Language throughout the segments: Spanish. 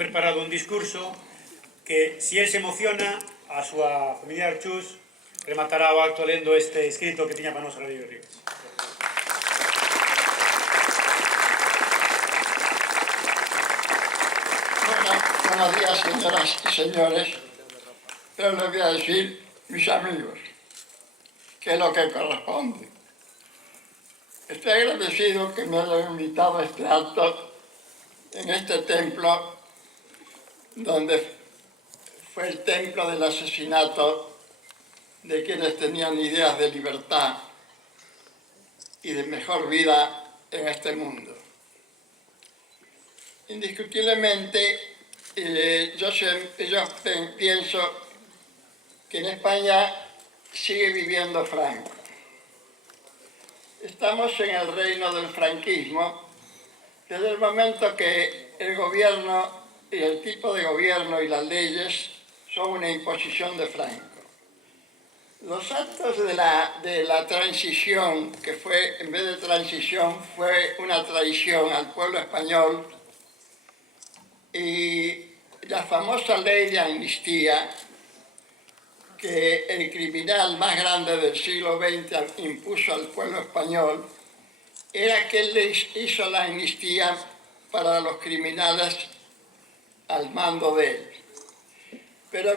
preparado un discurso que, se él se emociona, a súa familiar Chus rematará o acto lendo este escrito que tiña para nos Rodrigo Rivas. Buenos días, señoras y señores. Pero les voy a decir, mis amigos, que es lo que corresponde. Estoy agradecido que me hayan invitado a este acto en este templo, donde fue el templo del asesinato de quienes tenían ideas de libertad y de mejor vida en este mundo. Indiscutiblemente, yo pienso que en España sigue viviendo Franco. Estamos en el reino del franquismo desde el momento que el gobierno y el tipo de gobierno y las leyes son una imposición de Franco. Los actos de la transición, que fue, en vez de transición, fue una traición al pueblo español, y la famosa ley de amnistía, que el criminal más grande del siglo XX impuso al pueblo español, era que él le hizo la amnistía para los criminales al mando de él. Pero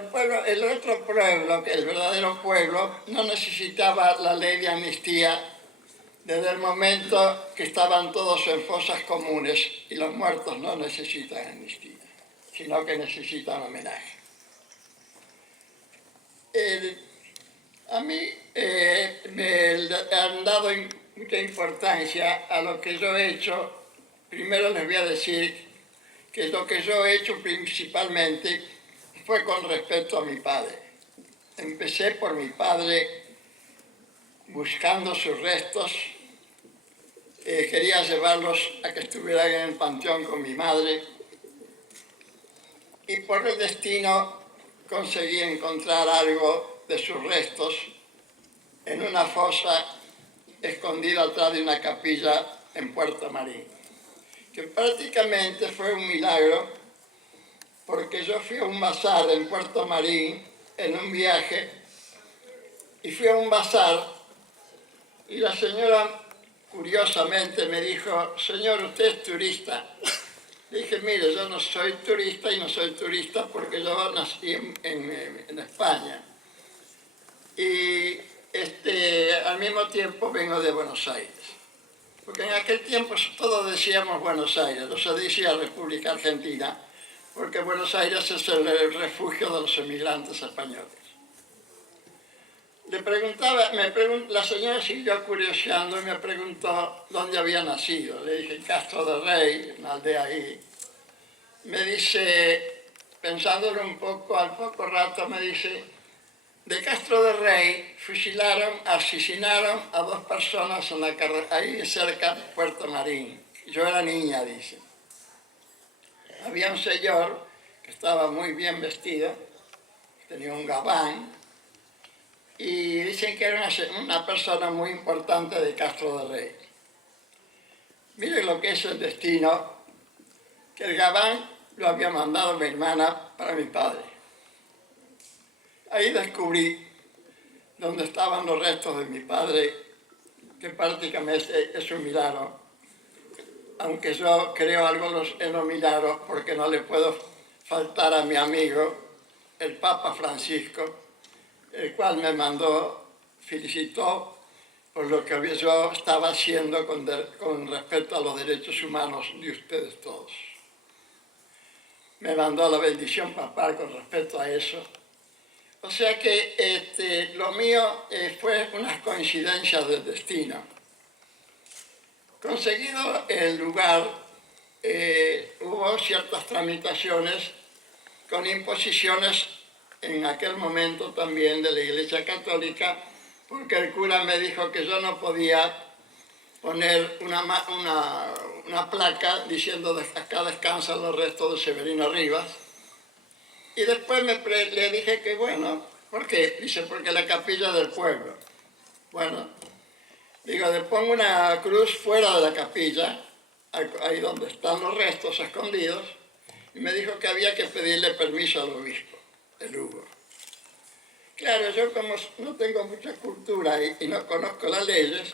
el otro pueblo, el verdadero pueblo, no necesitaba la ley de amnistía desde el momento que estaban todos en fosas comunes, y los muertos no necesitan amnistía, sino que necesitan homenaje. A mí me han dado mucha importancia a lo que yo he hecho. Primero les voy a decir que lo que yo he hecho principalmente fue con respecto a mi padre. Empecé por mi padre buscando sus restos. Quería llevarlos a que estuvieran en el panteón con mi madre, y por el destino conseguí encontrar algo de sus restos en una fosa escondida atrás de una capilla en Puerto Marín, que prácticamente fue un milagro, porque yo fui a un bazar en Puerto Marín en un viaje, y fui a un bazar y la señora curiosamente me dijo: señor, usted es turista. Le dije: mire, yo no soy turista, y no soy turista porque yo nací en España. Y al mismo tiempo vengo de Buenos Aires. Porque en aquel tiempo todos decíamos Buenos Aires, no se decía República Argentina, porque Buenos Aires es el refugio de los emigrantes españoles. La señora siguió curioseando y me preguntó dónde había nacido. Le dije: en Castro de Rey, una aldea ahí. Me dice, pensándolo un poco, al poco rato me dice: de Castro de Rey asesinaron a 2 personas ahí cerca de Puerto Marín. Yo era niña, dice. Había un señor que estaba muy bien vestido, tenía un gabán, y dicen que era una persona muy importante de Castro de Rey. Miren lo que es el destino, que el gabán lo había mandado mi hermana para mi padre. Ahí descubrí dónde estaban los restos de mi padre, que prácticamente es un milagro, aunque yo creo algo en los milagros, porque no le puedo faltar a mi amigo, el Papa Francisco, el cual me felicitó por lo que yo estaba haciendo con respecto a los derechos humanos de ustedes todos. Me mandó la bendición papal con respecto a eso. O sea que lo mío fue unas coincidencias del destino. Conseguido el lugar, hubo ciertas tramitaciones con imposiciones en aquel momento también de la Iglesia Católica, porque el cura me dijo que yo no podía poner una placa diciendo: acá descansan los restos de Severino Rivas. Y después le dije que bueno, ¿por qué? Dice: porque la capilla del pueblo. Bueno, digo, le pongo una cruz fuera de la capilla, ahí donde están los restos escondidos, y me dijo que había que pedirle permiso al obispo de Lugo. Claro, yo como no tengo mucha cultura y no conozco las leyes,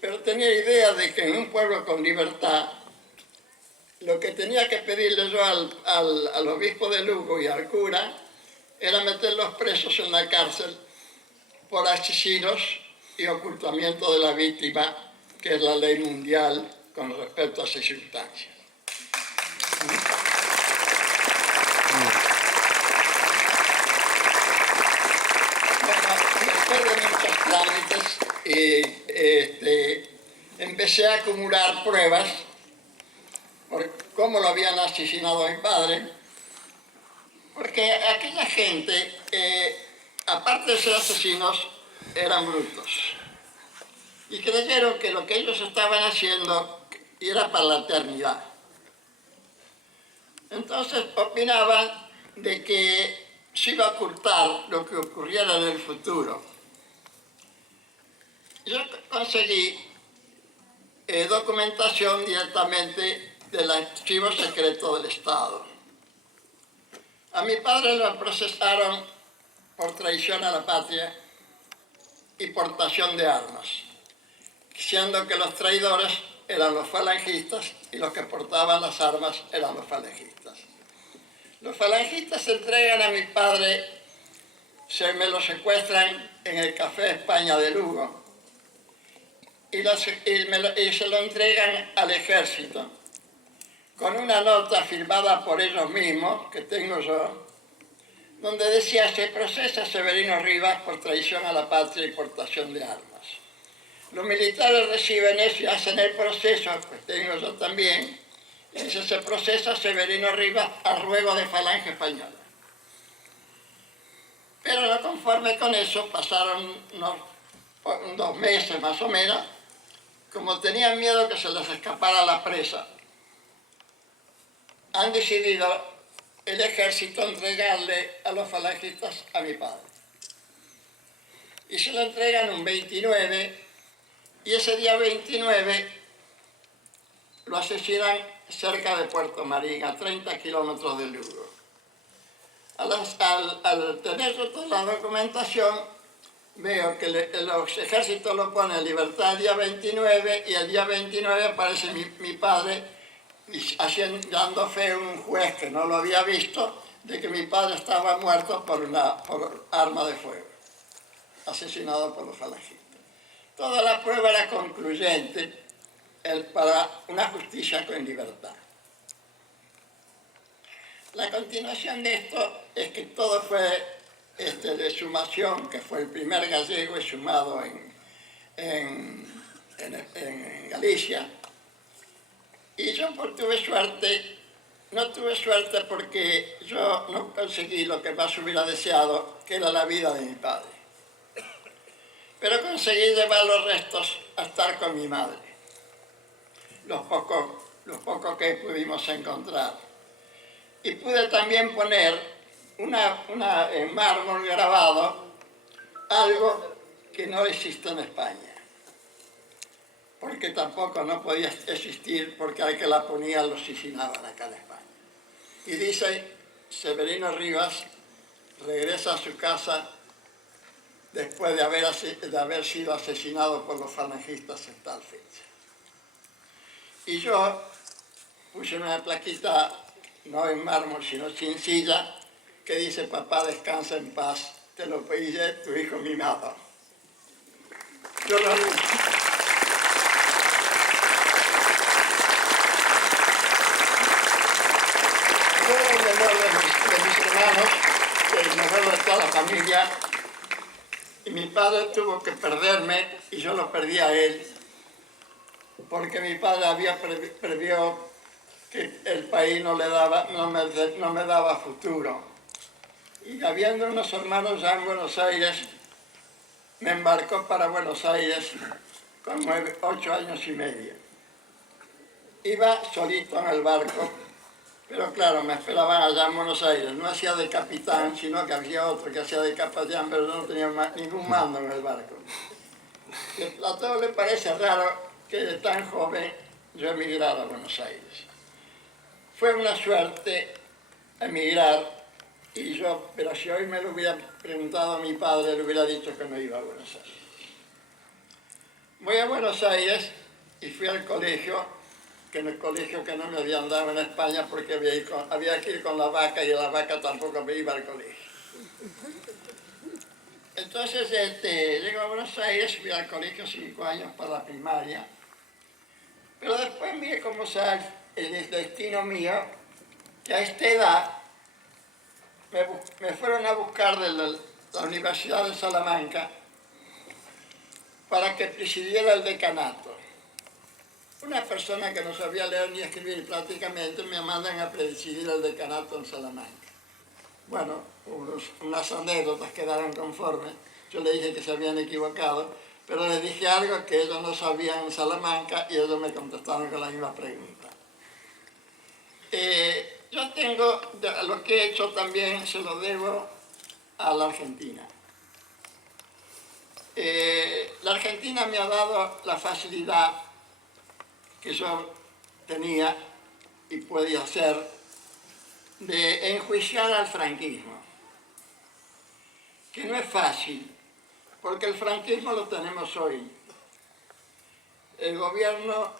pero tenía idea de que en un pueblo con libertad, lo que tenía que pedirle yo al obispo de Lugo y al cura era meterlos presos en la cárcel por asesinos y ocultamiento de la víctima, que es la ley mundial con respecto a esas circunstancias. Después de muchos trámites, empecé a acumular pruebas por cómo lo habían asesinado a mi padre, porque aquella gente, aparte de ser asesinos, eran brutos y creyeron que lo que ellos estaban haciendo era para la eternidad. Entonces opinaban de que se iba a ocultar lo que ocurriera en el futuro. Yo conseguí documentación directamente del archivo secreto del Estado. A mi padre lo procesaron por traición a la patria y portación de armas, siendo que los traidores eran los falangistas y los que portaban las armas eran los falangistas. Los falangistas se entregan a mi padre, me lo secuestran en el Café España de Lugo y se lo entregan al ejército con una nota firmada por ellos mismos, que tengo yo, donde decía: se procesa a Severino Rivas por traición a la patria y portación de armas. Los militares reciben eso y hacen el proceso, pues tengo yo también, y dice: se procesa a Severino Rivas a ruego de Falange Española. Pero no conforme con eso, pasaron unos 2 meses más o menos, como tenían miedo que se les escapara la presa, han decidido el ejército entregarle a los falangistas a mi padre. Y se lo entregan un 29, y ese día 29 lo asesinan cerca de Puerto Marín, a 30 kilómetros de Lugo. Al tener toda la documentación, veo que los ejércitos lo ponen en libertad el día 29, y el día 29 aparece mi padre dando fe a un juez que no lo había visto, de que mi padre estaba muerto por arma de fuego, asesinado por los falangistas. Toda la prueba era concluyente para una justicia con libertad. La continuación de esto es que todo fue de exhumación, que fue el primer gallego exhumado en Galicia. Y yo tuve suerte, no tuve suerte porque yo no conseguí lo que más hubiera deseado, que era la vida de mi padre. Pero conseguí llevar los restos a estar con mi madre, los pocos que pudimos encontrar. Y pude también poner en mármol grabado algo que no existe en España, porque tampoco no podía existir, porque al que la ponía lo asesinaban acá en España. Y dice: Severino Rivas regresa a su casa después de haber sido asesinado por los falangistas en tal fecha. Y yo puse una plaquita, no en mármol, sino sencilla, que dice: papá, descansa en paz, te lo pedí tu hijo mimado. Yo lo digo. El mejor de mis hermanos, el mejor de toda la familia, y mi padre tuvo que perderme y yo lo perdí a él, porque mi padre previó que el país no me daba futuro. Y habiendo unos hermanos ya en Buenos Aires, me embarcó para Buenos Aires con 8 años y medio. Iba solito en el barco, pero claro, me esperaban allá en Buenos Aires. No hacía de capitán, sino que había otro que hacía de capitán, pero no tenía ningún mando en el barco. A todos les parece raro que de tan joven yo emigrara a Buenos Aires. Fue una suerte emigrar, y yo, pero si hoy me lo hubiera preguntado a mi padre, le hubiera dicho que no iba a Buenos Aires. Voy a Buenos Aires y fui al colegio, que en el colegio que no me habían dado en España porque había que ir con la vaca y la vaca tampoco me iba al colegio. Entonces llego a Buenos Aires, fui al colegio 5 años para la primaria, pero después mire cómo sale el destino mío, que a esta edad me fueron a buscar de la Universidad de Salamanca para que presidiera el decanato. Una persona que no sabía leer ni escribir prácticamente me mandan a presidir el decanato en Salamanca. Bueno, unas anécdotas quedaron conformes. Yo le dije que se habían equivocado, pero les dije algo que ellos no sabían en Salamanca y ellos me contestaron con la misma pregunta. Yo tengo, lo que he hecho también se lo debo a la Argentina. La Argentina me ha dado la facilidad que yo tenía y podía hacer de enjuiciar al franquismo, que no es fácil, porque el franquismo lo tenemos hoy. El gobierno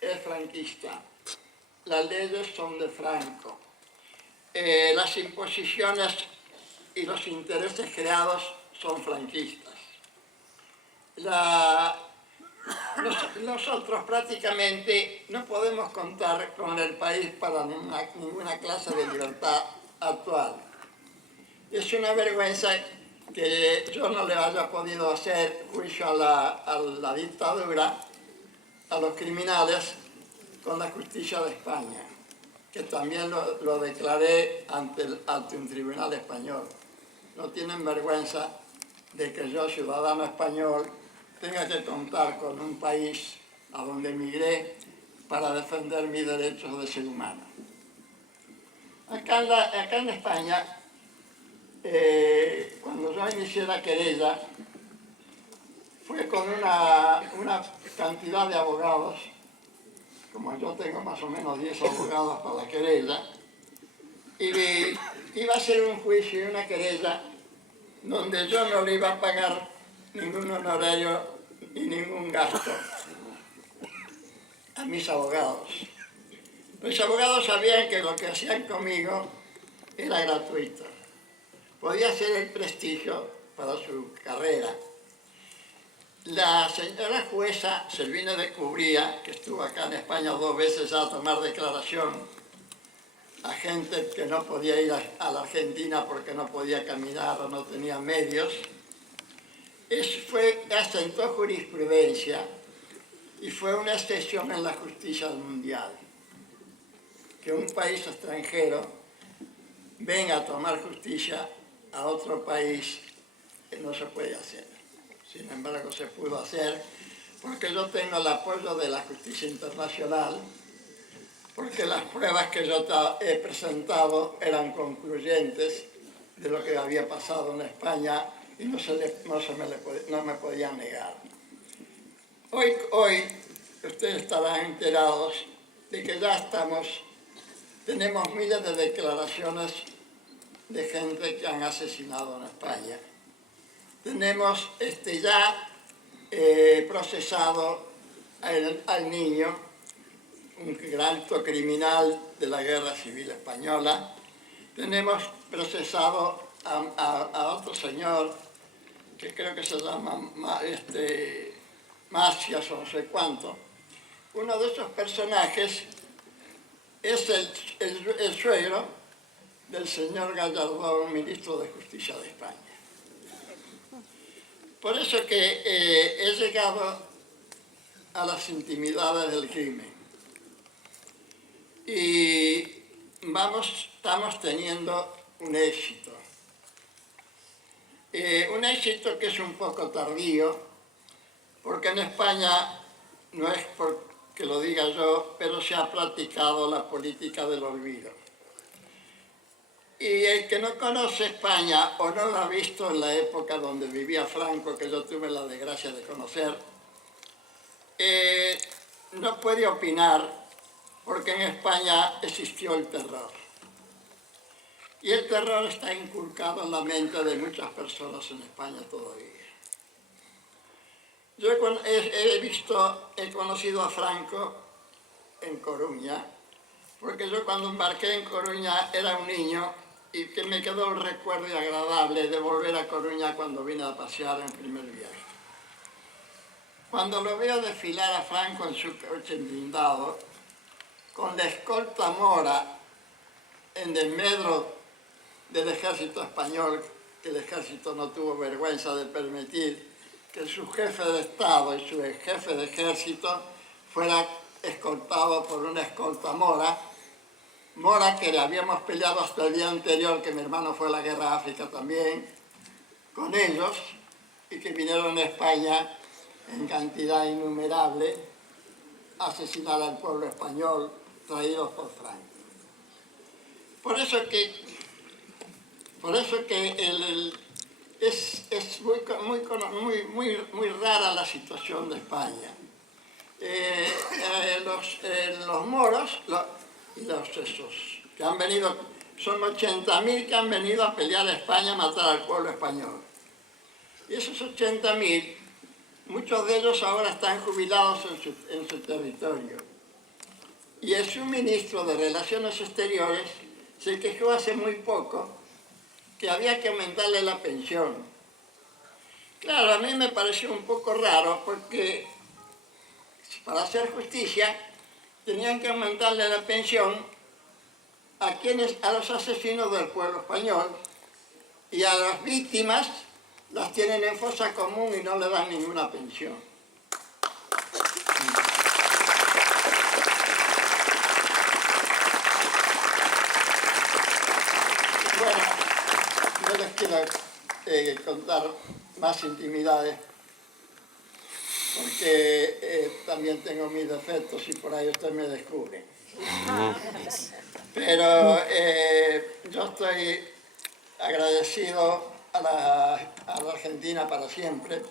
es franquista, las leyes son de Franco, las imposiciones y los intereses creados son franquistas. Nosotros prácticamente no podemos contar con el país para ninguna clase de libertad actual. Es una vergüenza que yo no le haya podido hacer juicio a la dictadura, a los criminales, con la justicia de España, que también lo declaré ante un tribunal español. No tienen vergüenza de que yo, ciudadano español, tenga que contar con un país a donde emigré para defender mis derechos de ser humano. Acá en España, cuando yo inicié la querella, fue con una cantidad de abogados, como yo tengo más o menos 10 abogados para la querella, y iba a ser un juicio y una querella donde yo no le iba a pagar ningún honorario ni ningún gasto a mis abogados. Los abogados sabían que lo que hacían conmigo era gratuito. Podía ser el prestigio para su carrera. La señora jueza Selvina de Cubría, que estuvo acá en España 2 veces a tomar declaración a gente que no podía ir a la Argentina porque no podía caminar o no tenía medios, asentó jurisprudencia y fue una excepción en la justicia mundial. Que un país extranjero venga a tomar justicia a otro país que no se puede hacer. Sin embargo, se pudo hacer porque yo tengo el apoyo de la justicia internacional, porque las pruebas que yo he presentado eran concluyentes de lo que había pasado en España y no me podían negar. Hoy ustedes estarán enterados de que ya tenemos miles de declaraciones de gente que han asesinado en España. Tenemos ya procesado al niño, un alto criminal de la Guerra Civil Española. Tenemos procesado a otro señor, que creo que se llama Macias o no sé cuánto. Uno de esos personajes es el suegro del señor Gallardón, ministro de Justicia de España. Por eso que he llegado a las intimidades del crimen. Y estamos teniendo un éxito. Un éxito que es un poco tardío, porque en España, no es porque lo diga yo, pero se ha practicado la política del olvido. Y el que no conoce España o no lo ha visto en la época donde vivía Franco, que yo tuve la desgracia de conocer, no puede opinar porque en España existió el terror. Y el terror está inculcado en la mente de muchas personas en España todavía. Yo he conocido a Franco en Coruña, porque yo cuando embarqué en Coruña era un niño y que me quedó el recuerdo agradable de volver a Coruña cuando vine a pasear en el primer viaje. Cuando lo veo desfilar a Franco en su coche blindado, con la escolta mora en desmedro del ejército español, que el ejército no tuvo vergüenza de permitir que su jefe de Estado y su jefe de ejército fuera escoltado por una escolta mora, que le habíamos peleado hasta el día anterior, que mi hermano fue a la guerra de África también, con ellos, y que vinieron a España en cantidad innumerable a asesinar al pueblo español, traídos por Franco. Por eso que es muy rara la situación de España. Los moros, que han venido, son 80.000 que han venido a pelear a España, a matar al pueblo español. Y esos 80.000, muchos de ellos ahora están jubilados en su territorio. Y el subministro de Relaciones Exteriores se quejó hace muy poco que había que aumentarle la pensión. Claro, a mí me pareció un poco raro porque para hacer justicia tenían que aumentarle la pensión a los asesinos del pueblo español, y a las víctimas las tienen en fosa común y no le dan ninguna pensión. Bueno, no les quiero contar más intimidades, porque también tengo mis defectos y por ahí usted me descubre. Pero yo estoy agradecido a la Argentina para siempre.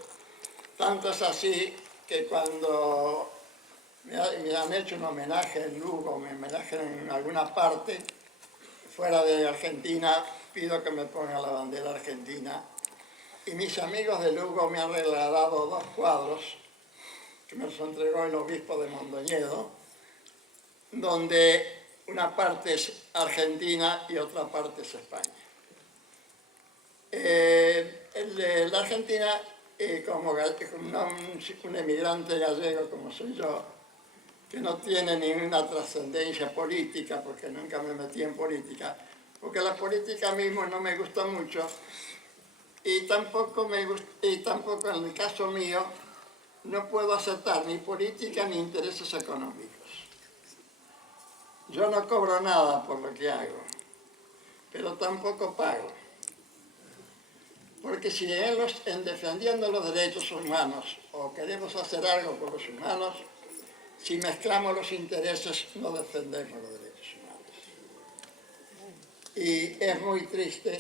Tanto es así que cuando me han hecho un homenaje en Lugo, me homenaje en alguna parte fuera de Argentina, pido que me pongan la bandera argentina. Y mis amigos de Lugo me han regalado 2 cuadros que me los entregó el obispo de Mondoñedo, donde una parte es Argentina y otra parte es España. La Argentina, como un emigrante gallego como soy yo, que no tiene ninguna trascendencia política, porque nunca me metí en política, porque la política mismo no me gusta mucho, y tampoco en el caso mío no puedo aceptar ni política ni intereses económicos. Yo no cobro nada por lo que hago, pero tampoco pago. Porque si en defendiendo los derechos humanos o queremos hacer algo por los humanos, si mezclamos los intereses no defendemos los derechos humanos. Y es muy triste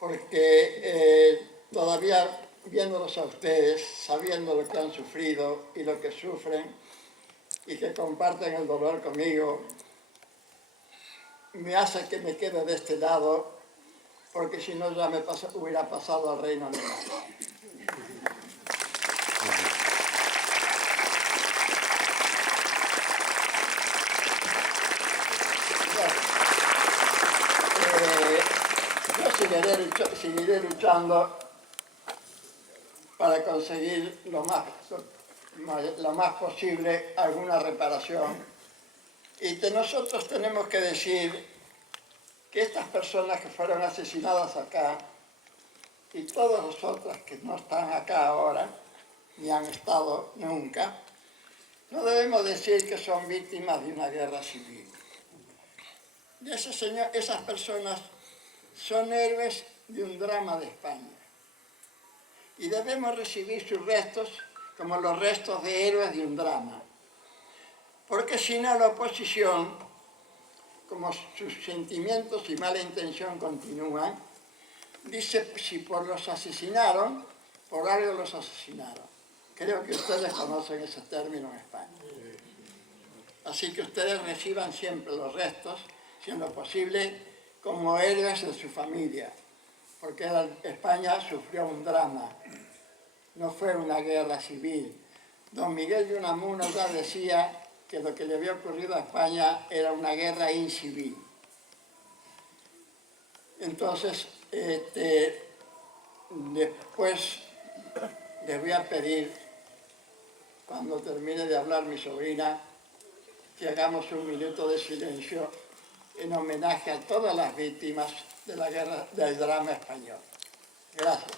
porque todavía viéndolos a ustedes, sabiendo lo que han sufrido y lo que sufren, y que comparten el dolor conmigo, me hace que me quede de este lado, porque si no ya hubiera pasado al reino animal. Yo seguiré luchando para conseguir lo más posible alguna reparación. Y nosotros tenemos que decir que estas personas que fueron asesinadas acá y todas las otras que no están acá ahora, ni han estado nunca, no debemos decir que son víctimas de una guerra civil. Y esas personas son héroes de un drama de España. Y debemos recibir sus restos como los restos de héroes de un drama. Porque si no, la oposición, como sus sentimientos y mala intención continúan, dice si los asesinaron, por algo los asesinaron. Creo que ustedes conocen ese término en España. Así que ustedes reciban siempre los restos, siendo posible, como héroes de su familia, porque España sufrió un drama, no fue una guerra civil. Don Miguel de Unamuno ya decía que lo que le había ocurrido a España era una guerra incivil. Entonces, después les voy a pedir, cuando termine de hablar mi sobrina, que hagamos un minuto de silencio en homenaje a todas las víctimas de la guerra, del drama español. Gracias.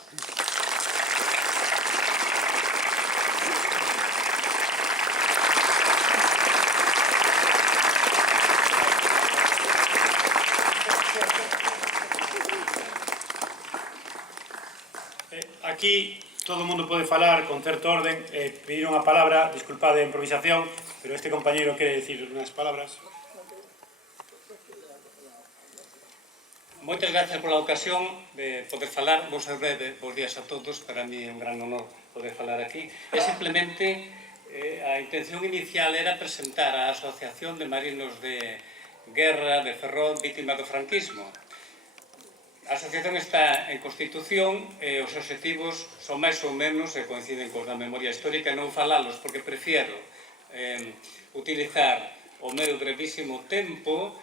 Aquí todo o mundo pode falar con certo orden, pedir unha palabra, disculpade a improvisación, pero este compañeiro quere dicir unhas palabras. Moitas gracias pola ocasión de poder falar. Vou ser breve, bons días a todos, para mí é un gran honor poder falar aquí. E simplemente a intención inicial era presentar a Asociación de Marinos de Guerra de Ferrol víctima do franquismo. A asociación está en constitución e os obxectivos son máis ou menos e coinciden cos da memoria histórica, e non falalos porque prefiero utilizar o meu brevísimo tempo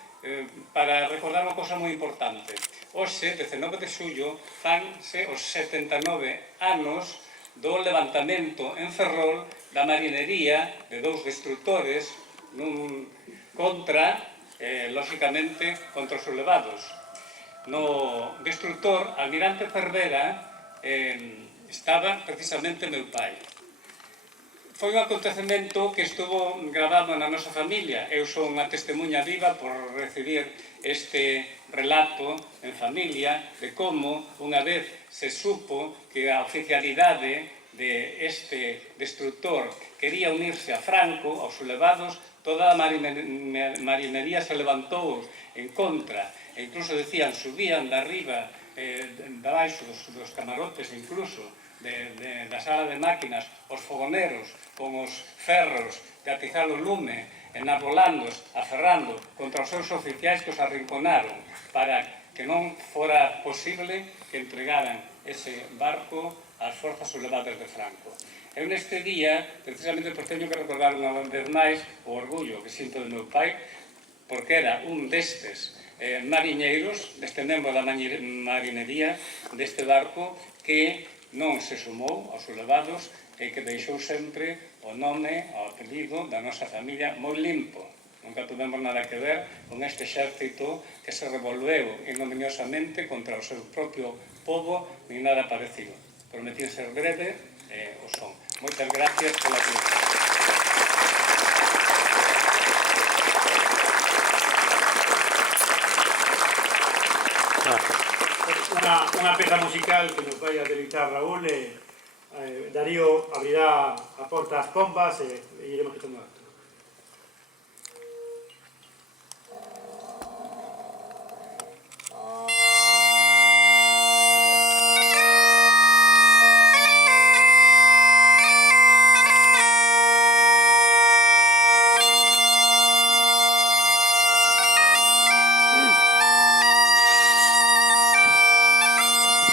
para recordar unha cosa moi importante. Hoxe, 19 de xullo, fanse os 79 anos do levantamento en Ferrol da marinería de dous destrutores contra, lóxicamente, contra os sublevados. No destructor, Almirante Cervera, estaba precisamente meu pai. Foi un acontecemento que estuvo grabado na nosa familia. Eu son unha testemunha viva por recibir este relato en familia de como unha vez se supo que a oficialidade de este destructor quería unirse a Franco, aos sublevados, toda a marinería se levantou en contra. E incluso decían, subían de arriba, de baixo dos camarotes, incluso, da sala de máquinas, os fogoneros, con os ferros de atizar o lume, enarbolándos, aferrando contra os seus oficiais que os arrinconaron, para que non fora posible que entregaran ese barco ás forzas sublevadas de Franco. Eu neste día, precisamente, teño que recordar unha vez máis o orgullo que sinto de meu pai, porque era un destes mariñeiros, deste membro da marinería, deste barco, que non se sumou aos sublevados e que deixou sempre o nome, o apelido da nosa familia moi limpo. Nunca tuvemos nada que ver con este exército que se revolveu ignominiosamente contra o seu propio povo, ni nada parecido. Prometí ser breve e o son. Moitas gracias pola atención. Unha peza musical que nos vai a deleitar Raúl, Darío abrirá a porta ás pombas e iremos quitando acto.